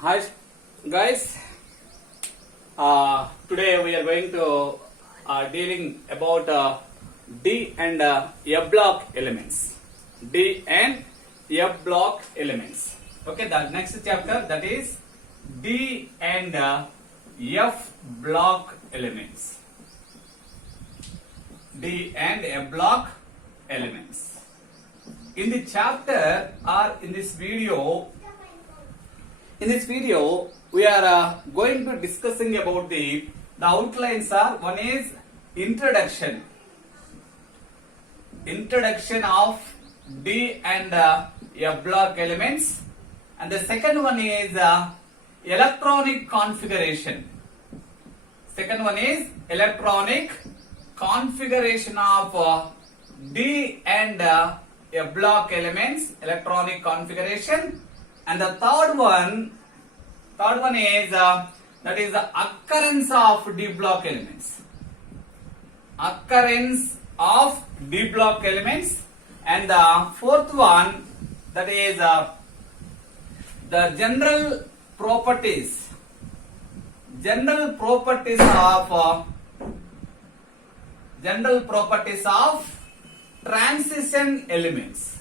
Hi guys, today we are going to dealing about D and F block elements. D and F block elements. Okay, the next chapter, that is D and F block elements. D and F block elements. In the chapter or in this video, we are going to discussing about the outlines are, one is introduction of D and F block elements, and the second one is electronic configuration. Second one is electronic configuration of D and F block elements, electronic configuration. And the third one is that is the occurrence of D block elements. Occurrence of D block elements. And the fourth one, that is the general properties. General properties of transition elements.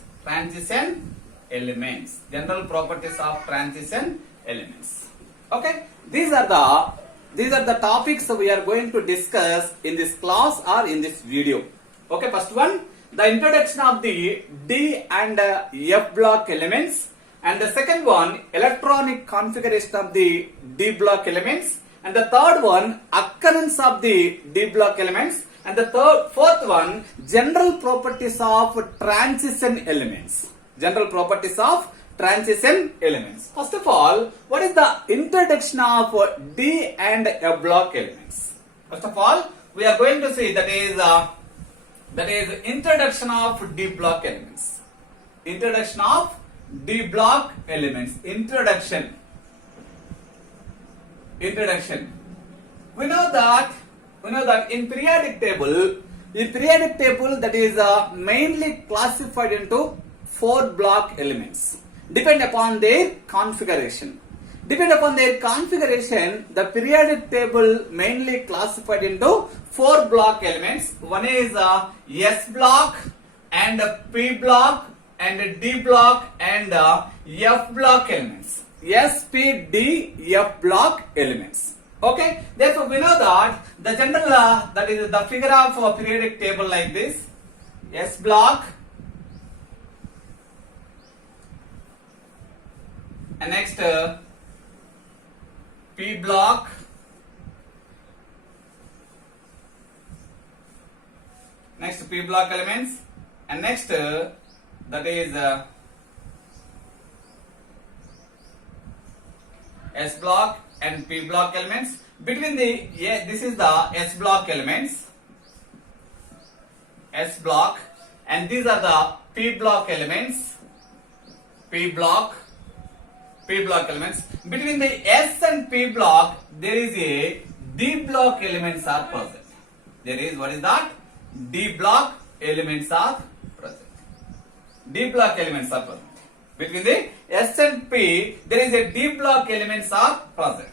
General properties of transition elements. Okay, these are the topics we are going to discuss in this class or in this video. Okay, first one, the introduction of the D and F block elements, and the second one, electronic configuration of the D block elements, and the third one, occurrence of the D block elements, and the fourth one, general properties of transition elements. General properties of transition elements. First of all, what is the introduction of D and F block elements? First of all, we are going to see that is introduction of D block elements. Introduction of D block elements. Introduction. We know that in periodic table that is mainly classified into 4 block elements. Depend upon their configuration. The periodic table mainly classified into 4 block elements. One is S block and P block and D block and F block elements. S, P, D, F block elements. Okay, therefore we know that the general that is the figure of a periodic table like this. S block, and next P block, next P block elements, and next that is S block and P block elements. Between this is the S block elements, S block, and these are the P block elements, P block elements. Between the S and P block, there is a D block elements are present. There is, what is that? D block elements are present. D block elements are present. Between the S and P, there is a D block elements are present.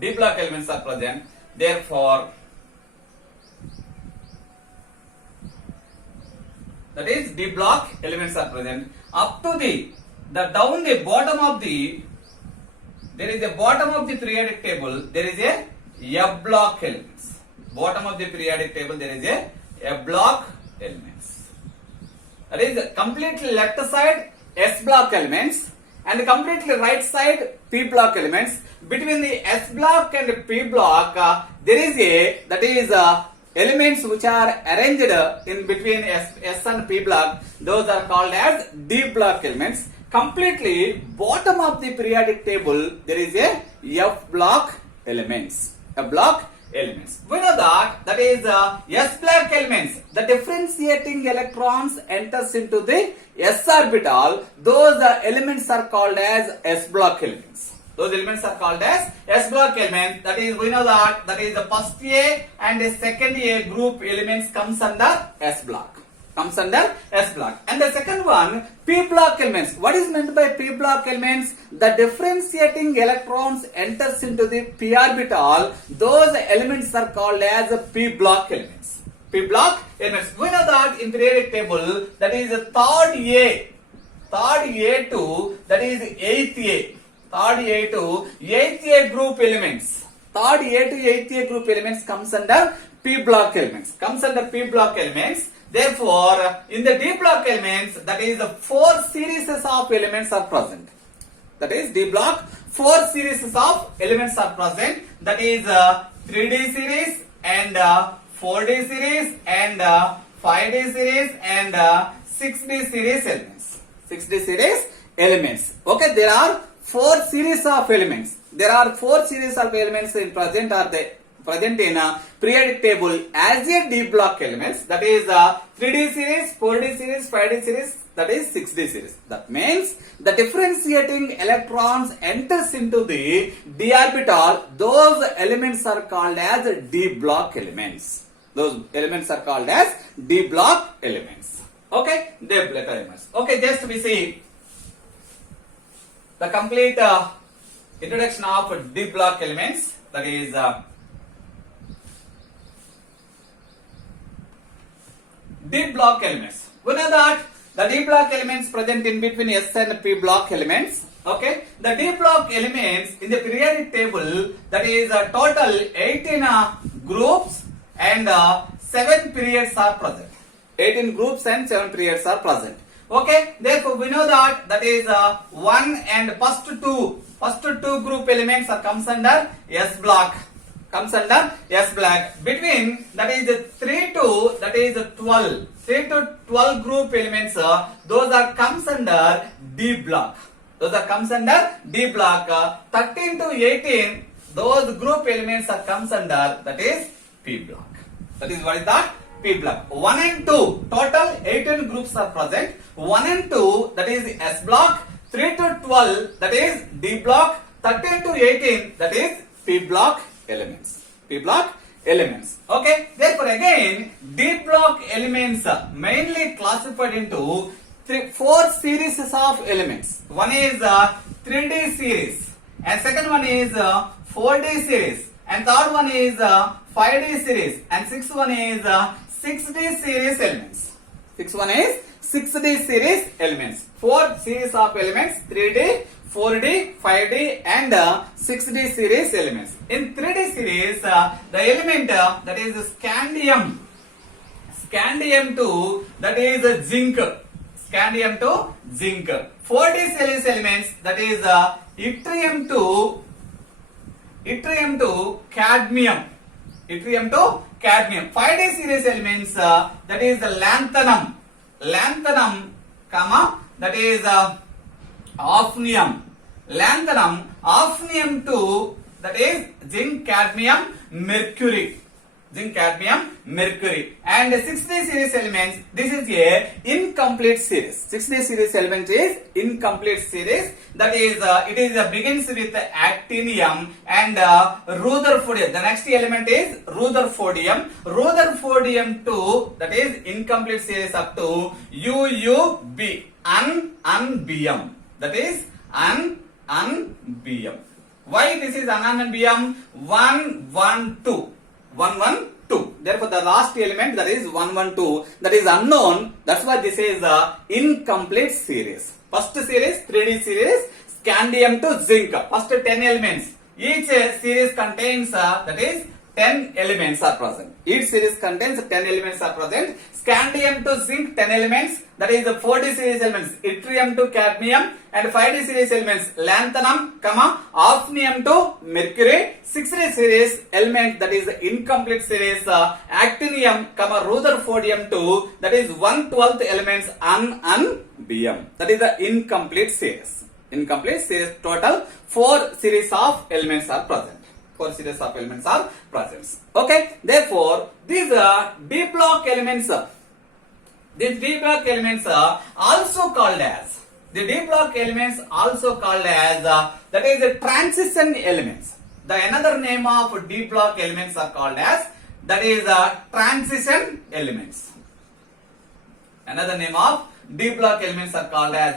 D block elements are present. Therefore, that is D block elements are present. Up to the down the bottom of the, there is a bottom of the periodic table, there is a F block elements. Bottom of the periodic table, there is a F block elements. That is completely left side S block elements and completely right side P block elements. Between the S block and P block, there is a, that is elements which are arranged in between S and P block. Those are called as D block elements. Completely bottom of the periodic table, there is a F block elements. F block elements. We know that is S block elements. The differentiating electrons enters into the S orbital. Those elements are called as S block elements. Those elements are called as S block elements. That is, we know that is the first A and the second A group elements comes under S block. comes under S block. And the second one, P block elements. What is meant by P block elements? The differentiating electrons enters into the p orbital. Those elements are called as P block elements. P block elements. We know that in periodic table, that is third A to that is eighth A. Third A to eighth A group elements. Third A to eighth A group elements comes under P block elements. Comes under P block elements. Therefore, in the D block elements, that is 4 series of elements are present. That is D block, 4 series of elements are present. That is 3D series and 4D series and 5D series and 6D series elements. 6D series elements. Okay, there are 4 series of elements. There are 4 series of elements in present in a periodic table as a D block elements. That is 3D series, 4D series, 5D series, that is 6D series. That means the differentiating electrons enters into the D orbital. Those elements are called as D block elements. Those elements are called as D block elements. Okay, D block elements. Okay, just we see the complete introduction of D block elements. That is D block elements. We know that the D block elements present in between S and P block elements. Okay, the D block elements in the periodic table, that is total 18 groups and 7 periods are present. 18 groups and 7 periods are present. Okay, therefore we know that is 1 and first two group elements are comes under S block. Comes under S block. Between that is 3 to that is 12. 3 to 12 group elements, those are comes under D block. Those are comes under D block. 13 to 18, those group elements are comes under that is P block. That is what is that? P block. 1 and 2, total 18 groups are present. 1 and 2, that is S block. 3 to 12, that is D block. 13 to 18, that is P block elements. P block elements. Okay. Therefore, again, D block elements are mainly classified into 4 series of elements. One is 3D series, and second one is 4D series, and third one is 5D series, and sixth one is 6D series elements. Sixth one is 6D series elements. 4 series of elements: 3D, 4D, 5D and 6D series elements. In 3D series, the element that is scandium 2, that is zinc. Scandium 2, zinc. 4D series elements, that is yttrium 2, cadmium. Yttrium 2, cadmium. 5D series elements, that is lanthanum, that is hafnium. Hafnium 2, that is zinc, cadmium, mercury. And 6D series elements, this is a incomplete series. 6D series element is incomplete series. That is, it begins with actinium and rutherfordium. The next element is rutherfordium. Rutherfordium 2, that is incomplete series up to UUB, unbium. That is unbium. Why this is unbium? 112. 112. Therefore, the last element, that is 112, that is unknown. That's why this is incomplete series. First series, 3D series, scandium to zinc. First 10 elements. Each series contains that is 10 elements are present. Each series contains 10 elements are present. Scandium to zinc 10 elements. That is the 4D series elements. Yttrium to cadmium, and 5D series elements lanthanum, hafnium to mercury. 6D series element, that is the incomplete series actinium, rutherfordium 2, that is 1/12 elements unbium. That is the incomplete series. Incomplete series, total 4 series of elements are present. 4 series of elements are present. Okay. Therefore, these D block elements. These D block elements are also called as that is the transition elements. The another name of D block elements are called as that is transition elements. Another name of D block elements are called as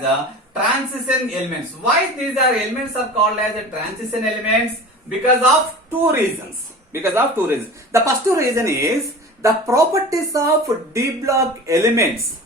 transition elements. Why these are elements are called as transition elements? Because of two reasons. The first reason is the properties of D block elements.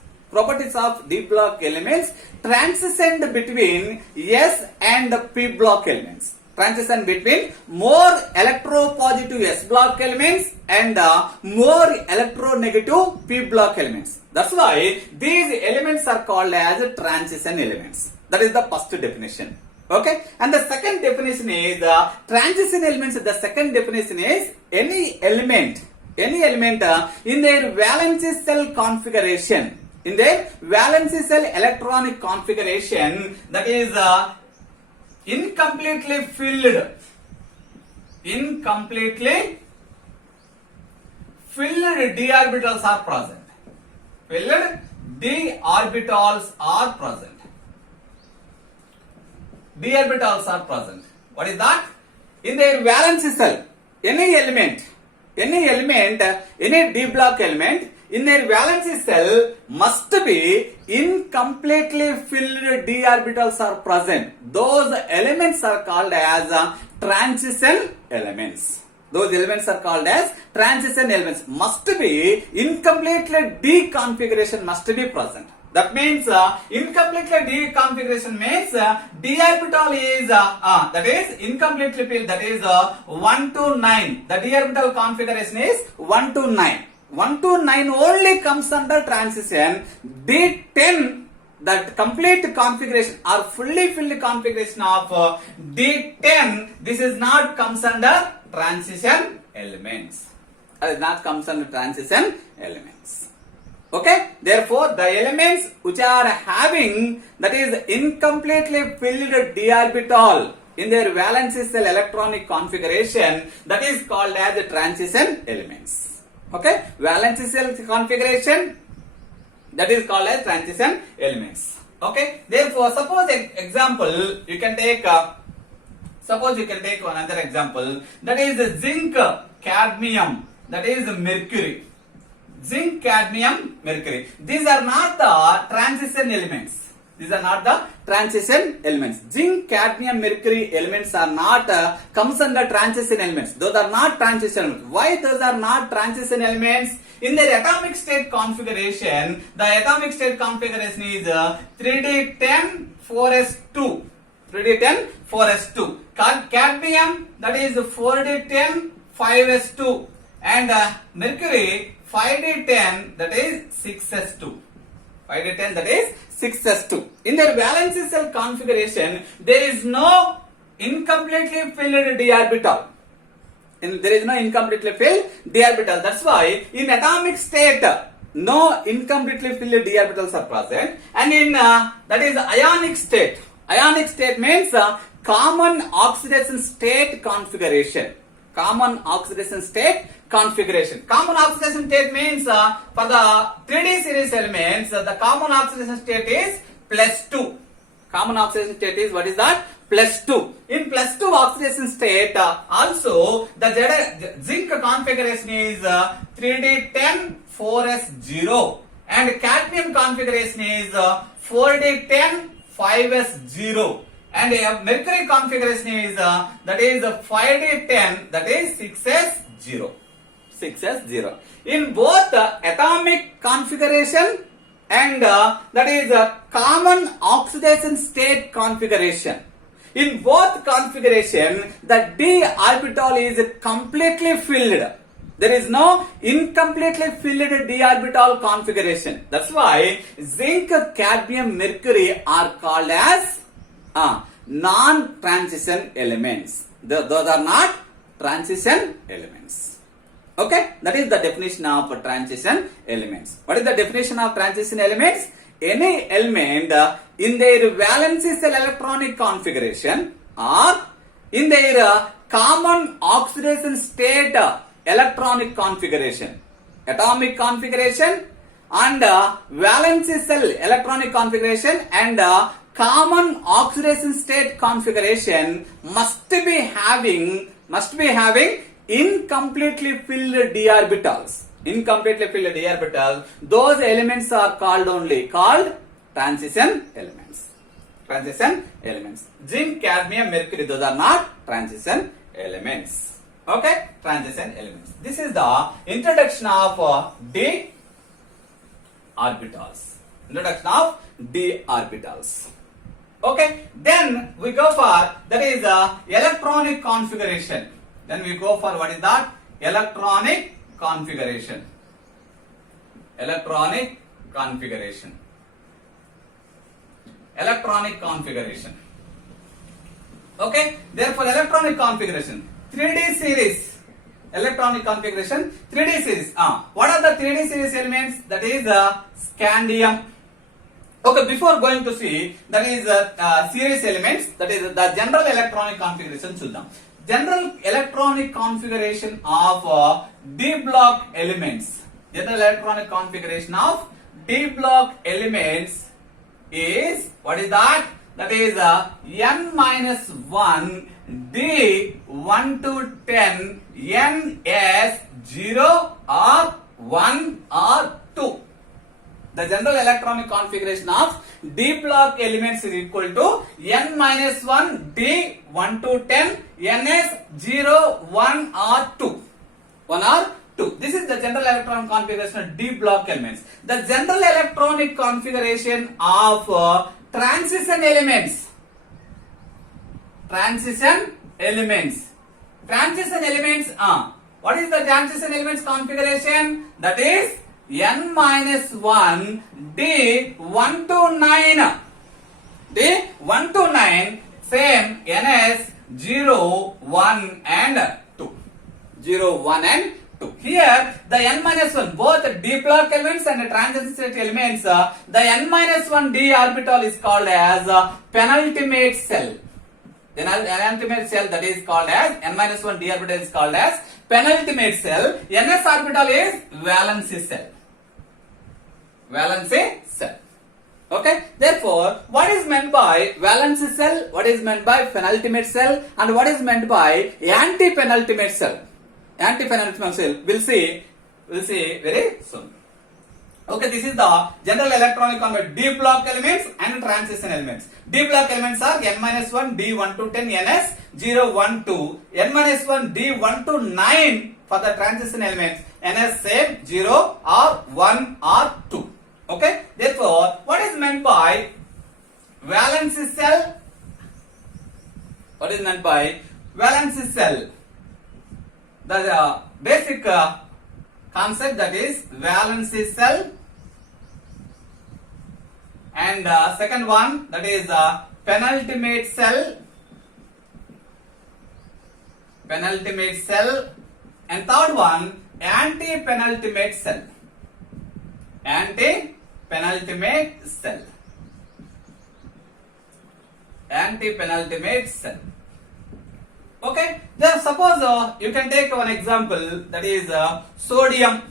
Transition between S and P block elements. Transition between more electropositive S block elements and more electronegative P block elements. That's why these elements are called as transition elements. That is the first definition. Okay, and the second definition is transition elements. The second definition is any element in their valence cell configuration, in their valence cell electronic configuration, that is incompletely filled d orbitals are present. Filled d orbitals are present. D orbitals are present. What is that? In their valence cell, any D block element in their valence cell must be incompletely filled d orbitals are present. Those elements are called as transition elements. Those elements are called as transition elements. Must be incompletely D configuration must be present. That means incompletely D configuration means d orbital is that is incompletely filled, that is 1 to 9. The d orbital configuration is 1 to 9. 1 to 9 only comes under transition. D10, that complete configuration or fully filled configuration of D10, this is not comes under transition elements. It not comes under transition elements. Okay, therefore the elements which are having, that is incompletely filled d orbital in their valence cell electronic configuration, that is called as transition elements. Okay, valence cell configuration, that is called as transition elements. Okay, therefore suppose example you can take another example, that is zinc, cadmium, that is mercury. Zinc, cadmium, mercury. These are not the transition elements. Zinc, cadmium, mercury elements are not comes under transition elements. Those are not transition elements. Why those are not transition elements? In their atomic state configuration, the atomic state configuration is 3d10 4s2. 3d10 4s2. Cadmium, that is 4d10 5s2, and mercury 5d10, that is 6s2. 5d10, that is 6s2. In their valence cell configuration, there is no incompletely filled d orbital. There is no incompletely filled d orbital. That's why in atomic state, no incompletely filled d orbitals are present, and in that is ionic state. Ionic state means common oxidation state configuration. Common oxidation state means for the 3D series elements, the common oxidation state is +2. Common oxidation state is, what is that? +2. In +2 oxidation state, also the zinc configuration is 3d10 4s0, and cadmium configuration is 4d10 5s0. And mercury configuration is that is 5d10, that is 6s0. 6s0. In both atomic configuration and that is common oxidation state configuration. In both configuration, the d orbital is completely filled. There is no incompletely filled d orbital configuration. That's why zinc, cadmium, mercury are called as non-transition elements. Those are not transition elements. Okay, that is the definition of transition elements. What is the definition of transition elements? Any element in their valence cell electronic configuration or in their common oxidation state electronic configuration, atomic configuration and valence cell electronic configuration and common oxidation state configuration must be having incompletely filled d orbitals. incompletely filled d orbital, those elements are called transition elements. Transition elements. Zinc, cadmium, mercury, those are not transition elements. Okay, transition elements. This is the introduction of d orbitals. Introduction of d orbitals. Okay, then we go for, that is electronic configuration. Then we go for, what is that? Electronic configuration. Electronic configuration. Electronic configuration. Okay, therefore electronic configuration, 3D series. Electronic configuration, 3D series. What are the 3D series elements? That is scandium. Okay, before going to see, that is series elements, that is the general electronic configuration chuddam. General electronic configuration of D block elements. General electronic configuration of D block elements is, what is that? That is n minus 1 D 1 to 10 ns 0 or 1 or 2. The general electronic configuration of D block elements is equal to n minus 1 D 1 to 10 ns 0 1 or 2. 1 or 2. This is the general electronic configuration of D block elements. The general electronic configuration of transition elements. Transition elements. Transition elements. What is the transition elements configuration? That is n minus 1 D 1 to 9. D 1 to 9 same ns 0 1 and 2. 0 1 and 2. Here the n minus 1, both D block elements and transition elements, the n minus 1 D orbital is called as penultimate cell. The penultimate cell, that is called as n minus 1 D orbital is called as penultimate cell. ns orbital is valency cell. Valency cell. Okay, therefore what is meant by valency cell, what is meant by penultimate cell, and what is meant by anti-penultimate cell? Anti-penultimate cell we'll see very soon. Okay, this is the general electronic configuration D block elements and transition elements. D block elements are n minus 1 D 1 to 10 ns 0 1 2, n minus 1 D 1 to 9 for the transition elements, ns same 0 or 1 or 2. Okay, therefore what is meant by valency cell? What is meant by valency cell? The basic concept, that is valency cell, and second one, that is penultimate cell, penultimate cell, and third one anti-penultimate cell, anti-penultimate cell, anti-penultimate cell. Okay, then suppose you can take one example, that is sodium.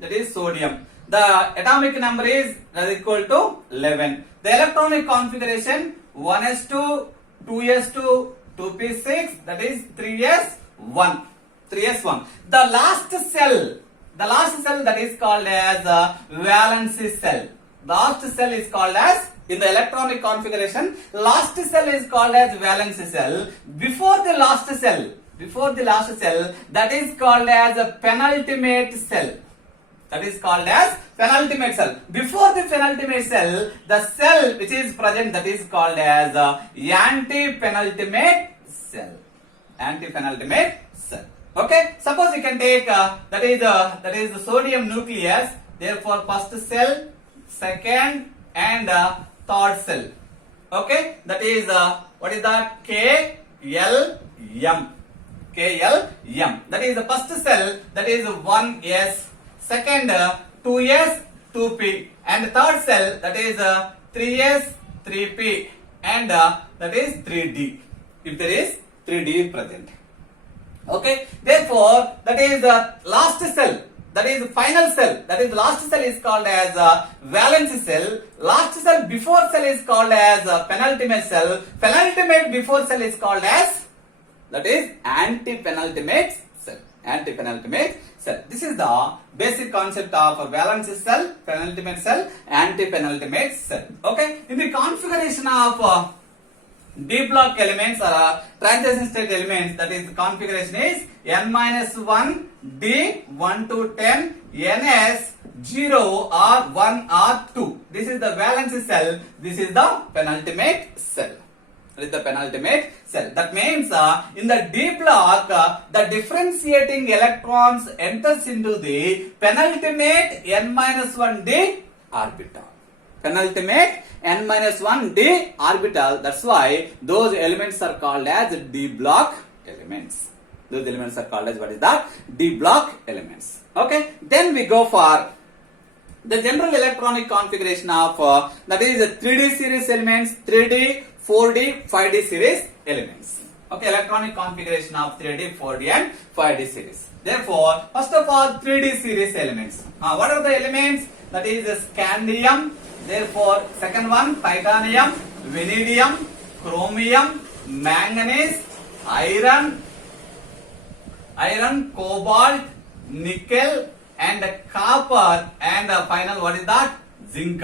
That is sodium. The atomic number is equal to 11. The electronic configuration 1s2, 2s2, 2p6, that is 3s1. 3s1. The last cell that is called as valency cell. The last cell is called as, in the electronic configuration, last cell is called as valency cell. Before the last cell, that is called as a penultimate cell. That is called as penultimate cell. Before the penultimate cell, the cell which is present, that is called as anti-penultimate cell. Anti-penultimate cell. Okay, suppose you can take that is the sodium nucleus. Therefore, first cell, second and third cell. Okay, that is what is that? KLM. KLM. That is the first cell, that is 1s, second 2s, 2p, and third cell, that is 3s, 3p, and that is 3d. If there is 3d present. Okay, therefore that is the last cell, that is the final cell, that is the last cell is called as valency cell. Last cell before cell is called as penultimate cell. Penultimate before cell is called as, that is anti-penultimate cell. anti-penultimate cell. This is the basic concept of valence cell, penultimate cell, anti-penultimate cell. Okay, in the configuration of D block elements or transition state elements, that is the configuration is n-1 D 1 to 10 ns 0 or 1 or 2. This is the valence cell. This is the penultimate cell. With the penultimate cell. That means in the D block, the differentiating electrons enters into the penultimate n-1 D orbital. Penultimate n-1 D orbital. That's why those elements are called as D block elements. Those elements are called as what is that? D block elements. Okay. Then we go for the general electronic configuration of that is 3D series elements, 3D, 4D, 5D series elements. Okay, electronic configuration of 3D, 4D and 5D series. Therefore, first of all, 3D series elements. What are the elements? That is scandium. Therefore, second one, titanium, vanadium, chromium, manganese, iron, cobalt, nickel, and copper, and final what is that? Zinc.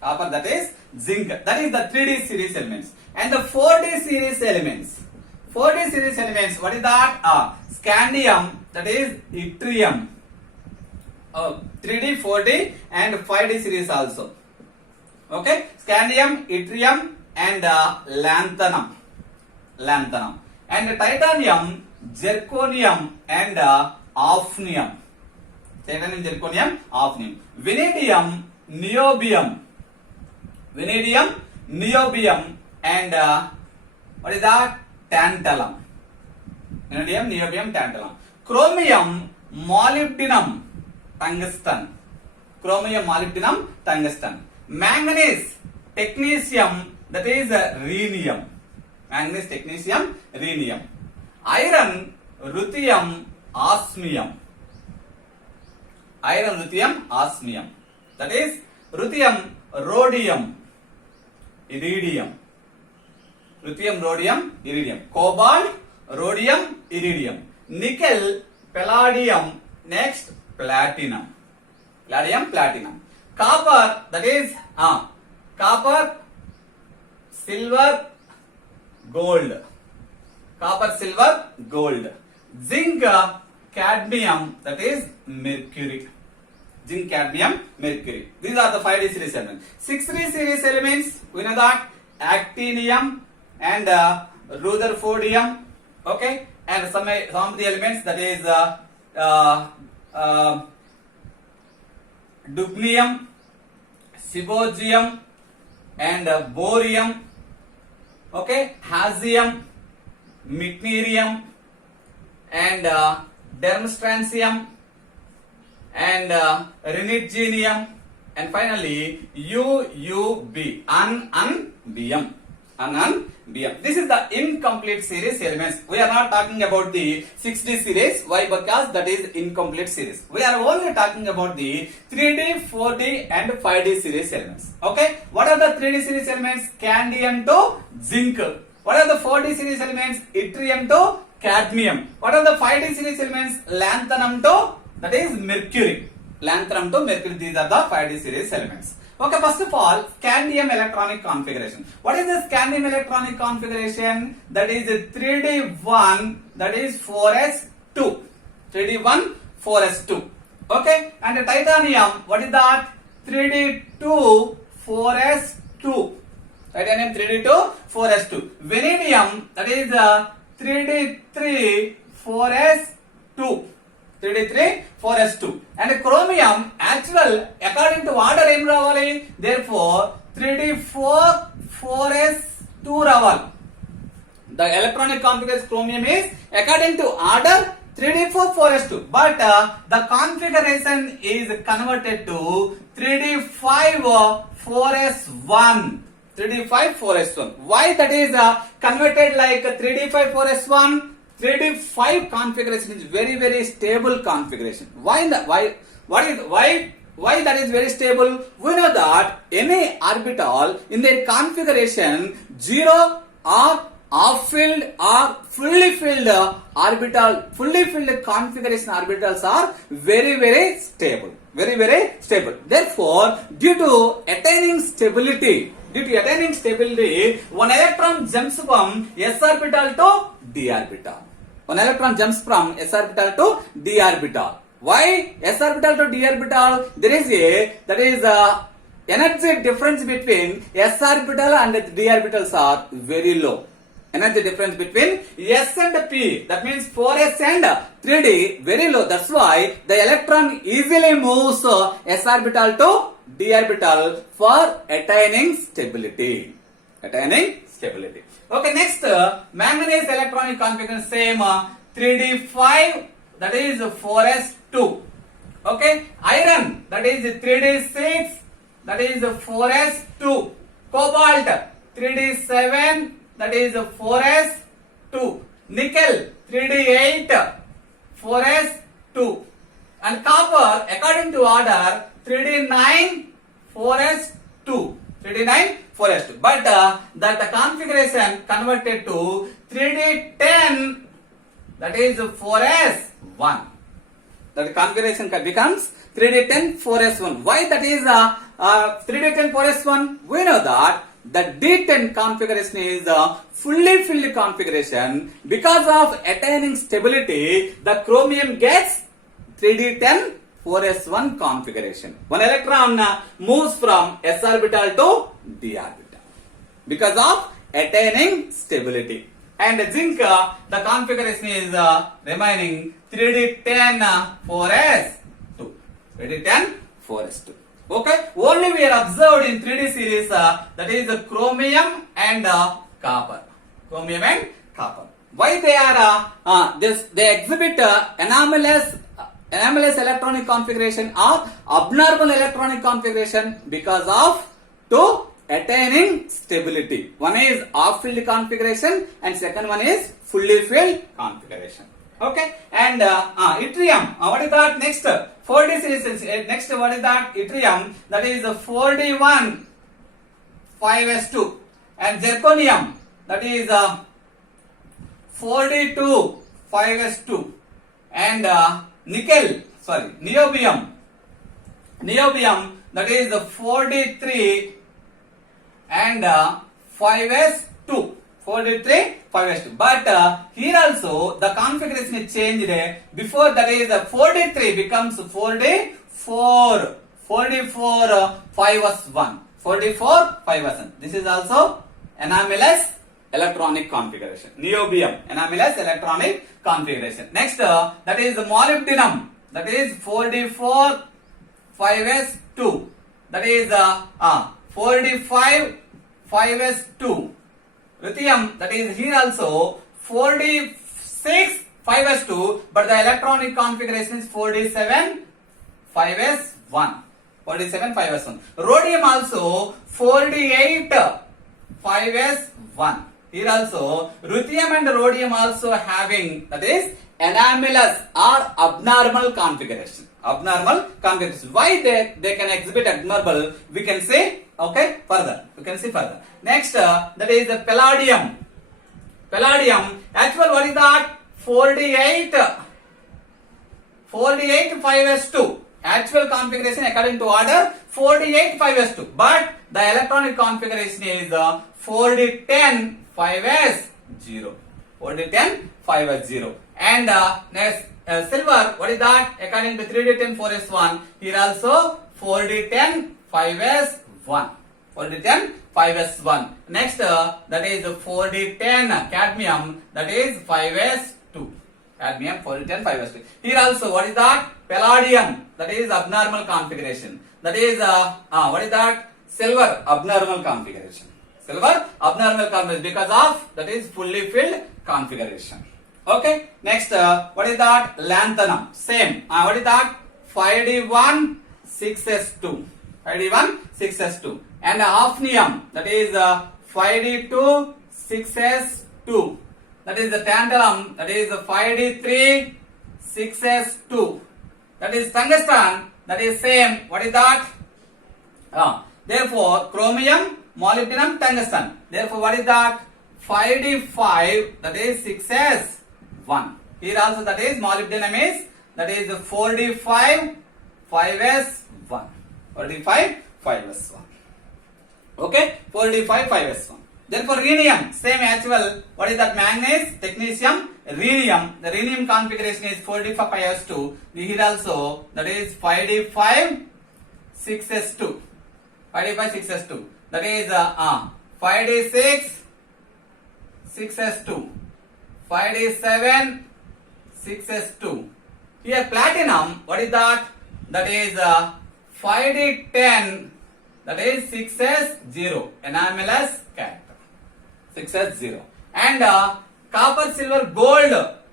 Copper, that is zinc. That is the 3D series elements. And the 4D series elements. 4D series elements, what is that? Scandium, that is yttrium. 3D, 4D and 5D series also. Okay, scandium, yttrium and lanthanum. And titanium, zirconium and hafnium. Titanium, zirconium, hafnium. Vanadium, niobium and what is that? Tantalum. Vanadium, niobium, tantalum. Chromium, molybdenum, tungsten. Manganese, technetium, that is rhenium. Manganese, technetium, rhenium. Iron, ruthenium, osmium. That is ruthenium, rhodium, iridium. Cobalt, rhodium, iridium. Nickel, palladium, next platinum. Copper, that is copper, silver, gold. Zinc, cadmium, that is mercury. These are the 5D series elements. 6D series elements, we know that actinium and rutherfordium. Okay, and some of the elements, that is dubnium, sybosium and borium. Okay, hazium, mechnerium and dermstrantium and rhenigium and finally UUB, ununbium. This is the incomplete series elements. We are not talking about the 6D series. Why? Because that is incomplete series. We are only talking about the 3D, 4D and 5D series elements. Okay. What are the 3D series elements? Scandium to zinc. What are the 4D series elements? Yttrium to cadmium. What are the 5D series elements? Lanthanum to, that is mercury. These are the 5D series elements. Okay, first of all, scandium electronic configuration. What is the scandium electronic configuration? That is 3D1, that is 4s2. 3D1, 4s2. Okay, and the titanium, what is that? 3D2, 4s2. Titanium 3D2, 4s2. Vanadium, that is 3D3, 4s2. 3D3, 4s2. And chromium, actual, according to order em ravali, therefore 3D4, 4s2 ravali. The electronic configuration chromium is according to order 3D4, 4s2. But the configuration is converted to 3D5, 4s1. 3D5, 4s1. Why that is converted like 3D5, 4s1? 3D5 configuration is very stable configuration. Why that is very stable? We know that any orbital in their configuration 0 or half filled or fully filled fully filled configuration orbitals are very stable. Very stable. Therefore, due to attaining stability, one electron jumps from s orbital to d orbital. One electron jumps from s orbital to d orbital. Why s orbital to d orbital? There is a energy difference between s orbital and d orbitals are very low. Energy difference between s and p, that means 4s and 3d, very low. That's why the electron easily moves s orbital to d orbital for attaining stability. Okay, next manganese electronic configuration same 3d5, that is 4s2. Okay, iron, that is 3d6, that is 4s2. Cobalt 3d7, that is 4s2. Nickel 3d8, 4s2. And copper according to order 3d9, 4s2. 3d9, 4s2. But that configuration converted to 3d10, that is 4s1. That configuration becomes 3d10, 4s1. Why that is 3d10, 4s1? We know that the D10 configuration is a fully filled configuration. Because of attaining stability, the chromium gets 3d10, 4s1 configuration. One electron moves from s orbital to d orbital because of attaining stability. And zinc, the configuration is remaining 3d10, 4s2. 3d10, 4s2. Okay, only we are observed in 3D series, that is chromium and copper. Chromium and copper. Why they are they exhibit anomalous electronic configuration or abnormal electronic configuration because of to attaining stability. One is half filled configuration and second one is fully filled configuration. Okay, and yttrium, what is that next? 4D series, next what is that? Yttrium, that is 4D1, 5s2. And zirconium, that is 4D2, 5s2. And niobium, that is 4D3 and 5s2. 4d3, 5s2. But here also the configuration is changed. Before that is 4d3 becomes 4d4. 4d4, 5s1. 4d4, 5s1. This is also anomalous electronic configuration. Niobium, anomalous electronic configuration. Next, that is molybdenum. That is 4d4, 5s2. That is 4d5, 5s2. Lithium, that is here also 4d6, 5s2, but the electronic configuration is 4d7, 5s1. 4d7, 5s1. Rhodium also 4d8, 5s1. Here also ruthenium and rhodium also having, that is anomalous or abnormal configuration. Abnormal configuration. Why they can exhibit abnormal? We can say further. Next, that is the palladium. Actual what is that? 4d8, 5s2. Actual configuration according to order 4d8, 5s2. But the electronic configuration is 4d10, 5s0. 4d10, 5s0. And next, silver, what is that? According to 3d10, 4s1. Here also 4d10, 5s1. 4d10, 5s1. Next, that is 4d10 cadmium, that is 5s2. Cadmium 4d10, 5s2. Here also what is that? Palladium, that is abnormal configuration. That is what is that? Silver, abnormal configuration. Silver, abnormal configuration because of that is fully filled configuration. Okay. Next, what is that? Lanthanum. Same. What is that? 5d1, 6s2. 5d1, 6s2. And hafnium, that is 5d2, 6s2. That is the tantalum, that is 5d3, 6s2. That is tungsten, that is same. What is that? Therefore, chromium, molybdenum, tungsten. Therefore, what is that? 5d5, that is 6s1. Here also that is molybdenum is, that is 4d5, 5s1. 4d5, 5s1. Okay, 4d5, 5s1. Therefore, rhenium, same as well. What is that? Manganese, technetium, rhenium. The rhenium configuration is 4d5, 5s2. Here also, that is 5d5, 6s2. 5d5, 6s2. That is 5d6, 6s2. 5d7, 6s2. Here platinum, what is that? That is 5d10, that is 6s0. Anomalous character. 6s0. And copper, silver,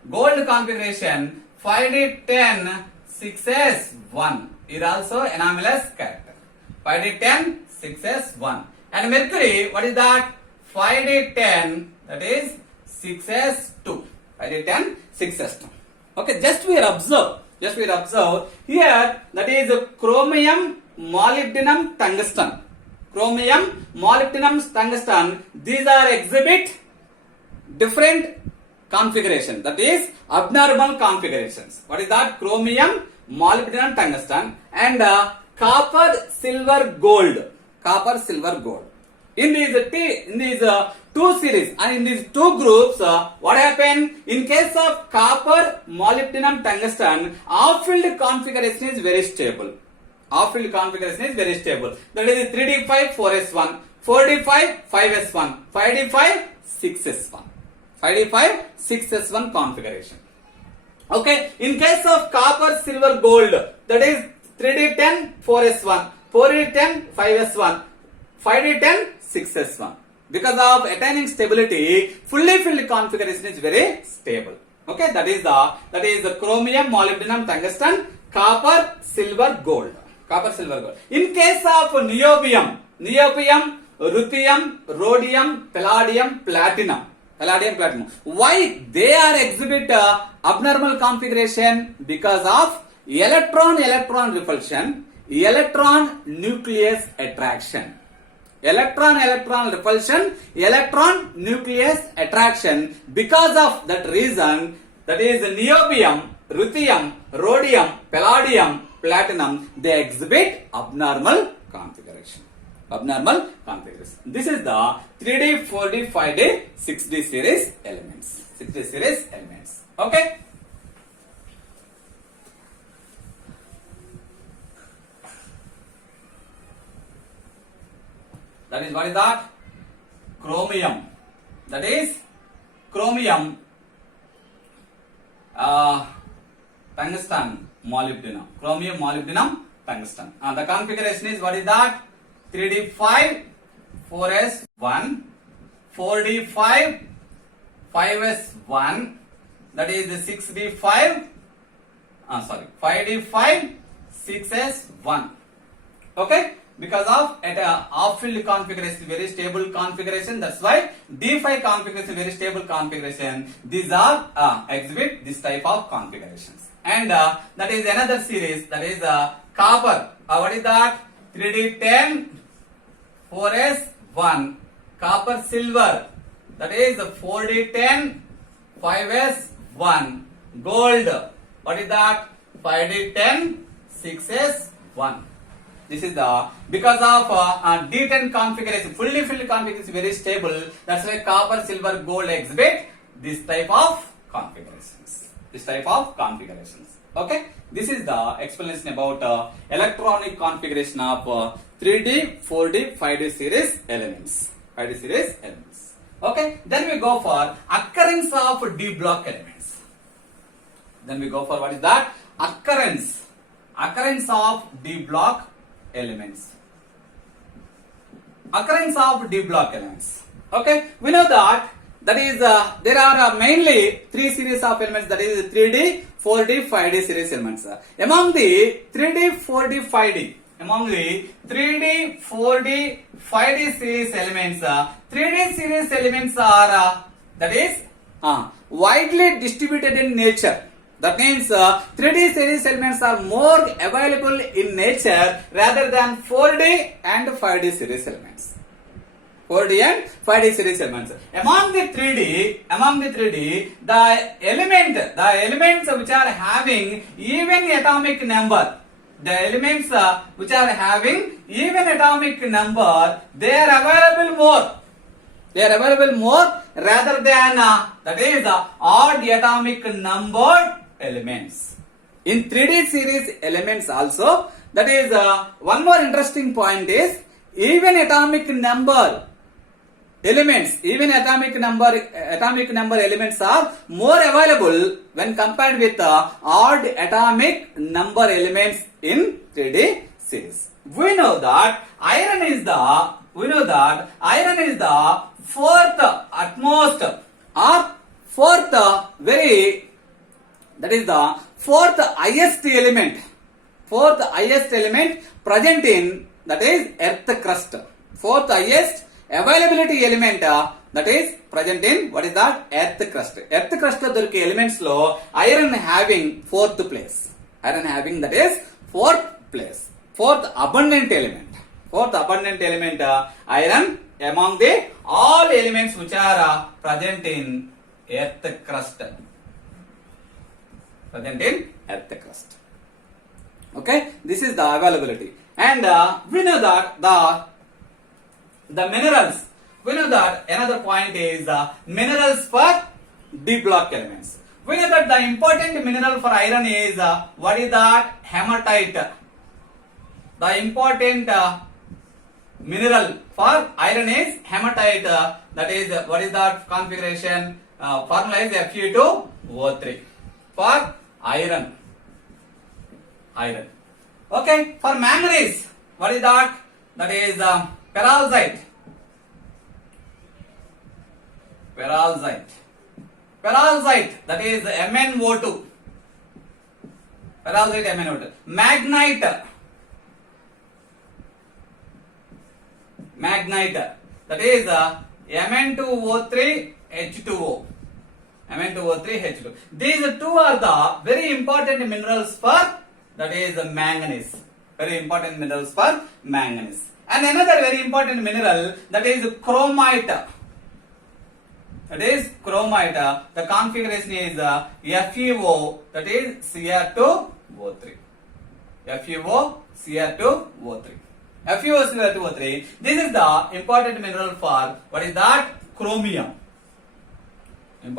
gold configuration 5d10, 6s1. Here also anomalous character. 5d10, 6s1. And mercury, what is that? 5d10, that is 6s2. 5d10, 6s2. Okay, just we observe here, that is chromium, molybdenum, tungsten. Chromium, molybdenum, tungsten, these are exhibit different configuration, that is abnormal configurations. What is that? Chromium, molybdenum, tungsten, and copper, silver, gold. Copper, silver, gold. In these two series and in these two groups, what happened? In case of copper, molybdenum, tungsten, off-field configuration is very stable. Off-field configuration is very stable. That is 3d5, 4s1, 4d5, 5s1, 5d5, 6s1. 5d5, 6s1 configuration. Okay. In case of copper, silver, gold, that is 3d10, 4s1, 4d10, 5s1, 5d10, 6s1. Because of attaining stability, fully filled configuration is very stable. Okay, that is the chromium, molybdenum, tungsten, copper, silver, gold. Copper, silver, gold. In case of niobium, ruthenium, rhodium, palladium, platinum. Why they are exhibit abnormal configuration? Because of electron repulsion, electron nucleus attraction. Electron repulsion, electron nucleus attraction. Because of that reason, that is niobium, ruthenium, rhodium, palladium, platinum, they exhibit abnormal configuration. This is the 3D, 4D, 5D, 6D series elements. Okay. That is, what is that? Chromium. That is chromium, tungsten, molybdenum. Chromium, molybdenum, tungsten. The configuration is, what is that? 3d5, 4s1, 4d5, 5s1. That is 6d5. 5d5, 6s1. Okay. Because of off-field configuration, very stable configuration. That's why D5 configuration, very stable configuration. These are exhibit this type of configurations. And that is another series. That is copper. What is that? 3d10, 4s1. Copper, silver. That is 4d10, 5s1. Gold. What is that? 5d10, 6s1. This is because of D10 configuration, fully filled configuration, very stable. That's why copper, silver, gold exhibit this type of configurations. Okay. This is the explanation about electronic configuration of 3D, 4D, 5D series elements. Okay. Then we go for occurrence of D block elements. Then we go for what is that? Occurrence of D block elements. Occurrence of D block elements. Okay, we know that is there are mainly three series of elements, that is 3D, 4D, 5D series elements. Among the 3D, 4D, 5D, among the 3D, 4D, 5D series elements, 3D series elements are that is widely distributed in nature. That means 3D series elements are more available in nature rather than 4D and 5D series elements. 4D and 5D series elements. Among the 3D, the elements which are having even atomic number, the elements which are having even atomic number, they are available more. They are available more rather than that is odd atomic numbered elements. In 3D series elements also, that is one more interesting point is even atomic number elements are more available when compared with odd atomic number elements in 3D series. We know that iron is the fourth utmost or fourth highest element present in, that is, earth crust. Fourth highest availability element that is present in, what is that? Earth crust. Earth crust lo dorike elements lo iron having fourth place. Iron having, that is, fourth place. Fourth abundant element iron among the all elements which are present in earth crust. Okay, this is the availability. And we know that the minerals. We know that another point is minerals for D block elements. We know that the important mineral for iron is what is that? Hematite. The important mineral for iron is hematite. That is, what is that configuration? Formula is Fe2O3 for iron. Okay, for manganese, what is that? That is perlite. That is MnO2. Magnite, that is Mn2O3H2O. These two are the very important minerals for, that is manganese. And another very important mineral, that is chromite. The configuration is FeO, that is Cr2O3. This is the important mineral for, what is that? Chromium. These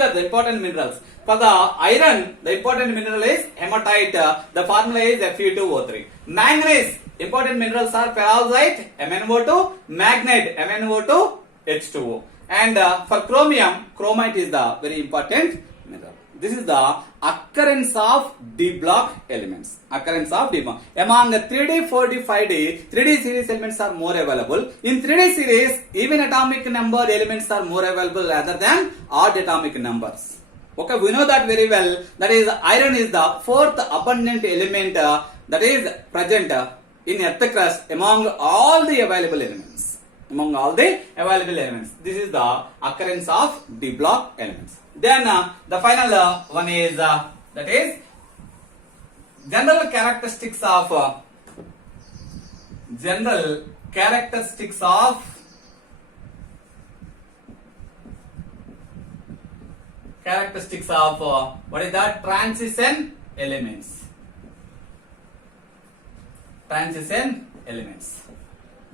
are the important minerals. For the iron, the important mineral is hematite. The formula is Fe2O3. Manganese, important minerals are perlite, MnO2, magnite, MnO2H2O. And for chromium, chromite is the very important mineral. This is the occurrence of D block elements. Among the 3D, 4D, 5D, 3D series elements are more available. In 3D series, even atomic number elements are more available rather than odd atomic numbers. Okay, we know that very well. That is, iron is the fourth abundant element that is present in earth crust among all the available elements. This is the occurrence of D block elements. Then the final one is that is general characteristics of what is that? Transition elements.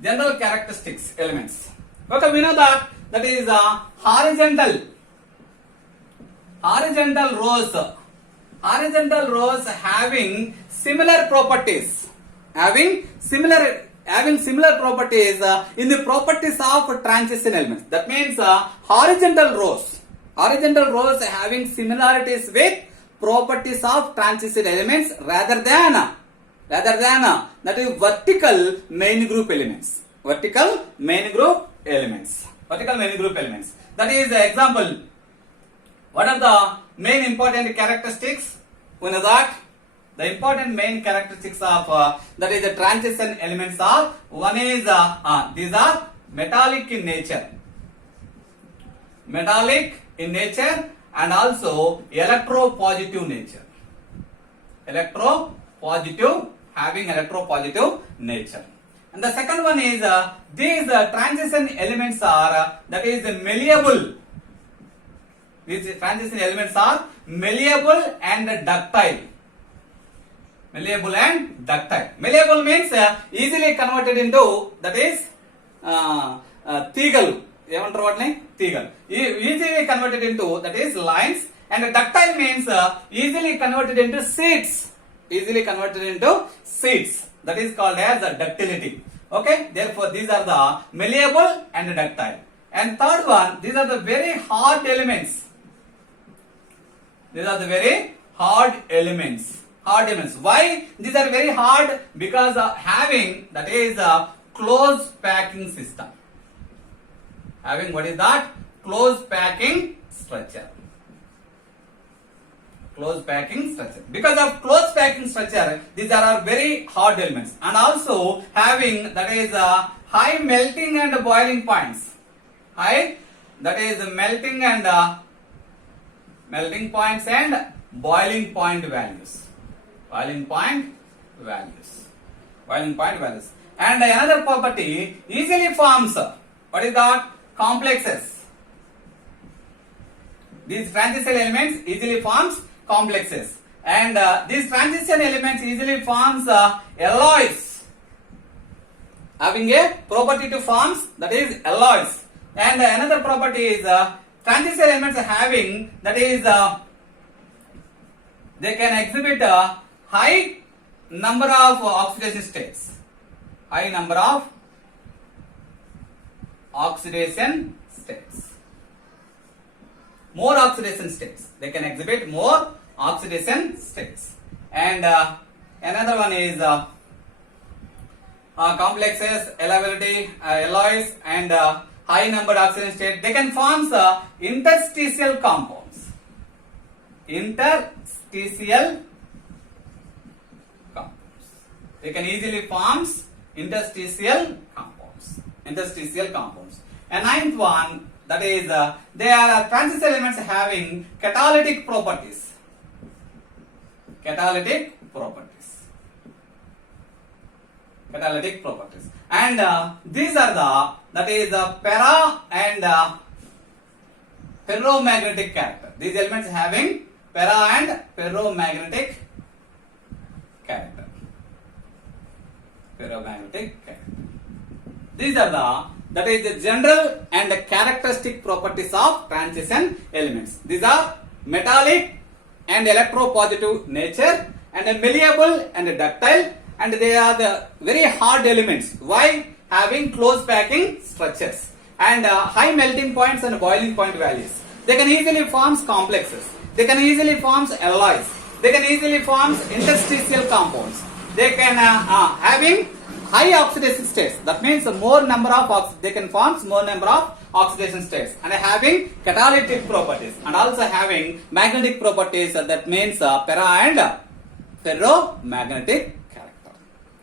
General characteristics elements. Okay, we know that is horizontal rows having similar properties. Having similar properties in the properties of transition elements. That means horizontal rows having similarities with properties of transition elements rather than that is vertical main group elements. That is example. What are the main important characteristics? We know that the important main characteristics of that is the transition elements are, one is these are metallic in nature and also electropositive nature. Having electropositive nature. And the second one is these transition elements are that is malleable. These transition elements are malleable and ductile. Malleable and ductile. Malleable means easily converted into, that is తీగలు ఏమంటారు వాటిని తీగలు easily converted into, that is lines, and ductile means easily converted into seeds, easily converted into seeds, that is called as ductility. Okay, therefore these are the malleable and ductile. And third one, these are the very hard elements. These are the very hard elements. Hard elements. Why these are very hard? Because having, that is close packing system. Having, what is that? Close packing structure. Close packing structure. Because of close packing structure, these are very hard elements, and also having, that is high melting and boiling points. High, that is melting and melting points and boiling point values. Boiling point values. Boiling point values. And another property, easily forms, what is that? Complexes. These transition elements easily forms complexes, and these transition elements easily forms alloys, having a property to forms, that is alloys. And another property is transition elements having, that is they can exhibit a high number of oxidation states. High number of oxidation states. More oxidation states. They can exhibit more oxidation states. And another one is complexes, alloyability, alloys, and high number oxidation states. They can form interstitial compounds. Interstitial compounds. They can easily form interstitial compounds. Interstitial compounds. And ninth one, that is they are transition elements having catalytic properties. Catalytic properties. Catalytic properties. And these are the, that is para and ferromagnetic character. These elements having para and ferromagnetic character. Ferromagnetic character. These are the, that is the general and the characteristic properties of transition elements. These are metallic and electropositive nature, and malleable and ductile, and they are the very hard elements. Why? Having close packing structures and high melting points and boiling point values. They can easily form complexes. They can easily form alloys. They can easily form interstitial compounds. They can having high oxidation states. That means more number of they can form more number of oxidation states, and having catalytic properties, and also having magnetic properties. That means para and ferromagnetic character.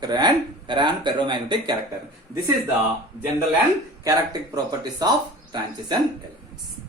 Para and ferromagnetic character. This is the general and characteristic properties of transition elements.